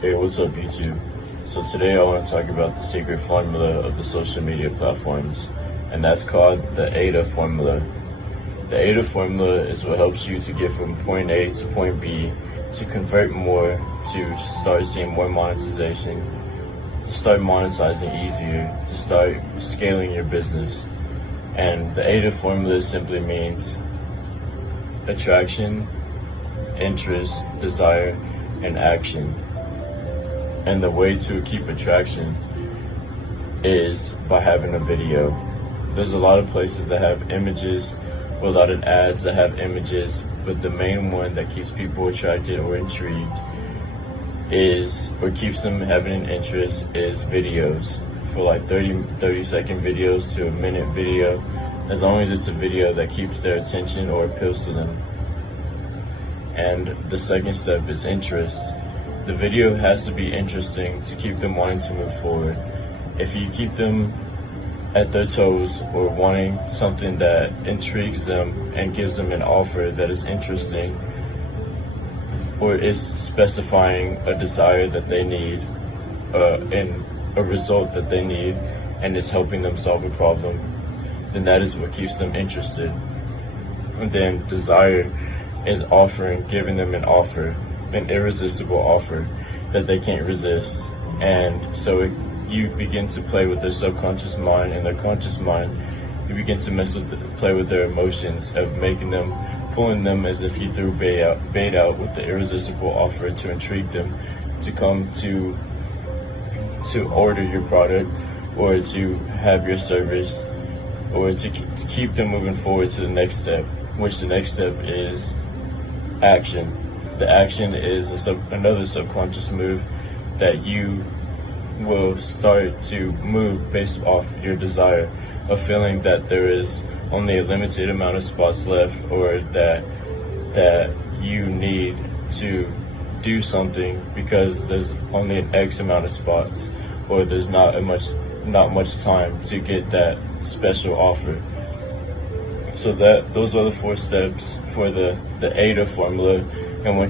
Hey, what's up, YouTube? So today I want to talk about the secret formula of the social media platforms, and that's called the AIDA Formula. The AIDA Formula is what helps you to get from point A to point B, to convert more, to start seeing more monetization, to start monetizing easier, to start scaling your business. And the AIDA Formula simply means attraction, interest, desire, and action. And the way to keep attraction is by having a video. There's a lot of places that have images, or a lot of ads that have images, but the main one that keeps people attracted or intrigued is, or keeps them having an interest, is videos. For like 30-second videos to a minute video, as long as it's a video that keeps their attention or appeals to them. And the second step is interest. The video has to be interesting to keep them wanting to move forward. If you keep them at their toes or wanting something that intrigues them and gives them an offer that is interesting, or is specifying a desire that they need, and a result that they need, and is helping them solve a problem, then that is what keeps them interested. And then desire is giving them an offer, an irresistible offer that they can't resist. And so you begin to play with their subconscious mind, and their conscious mind, you begin to play with their emotions of pulling them as if you threw bait out with the irresistible offer to intrigue them to come to order your product, or to have your service, or to keep them moving forward to the next step, which the next step is action. The action is another subconscious move that you will start to move based off your desire, a feeling that there is only a limited amount of spots left, or that you need to do something because there's only an X amount of spots, or there's not much time to get that special offer. So those are the 4 steps for the AIDA formula. And when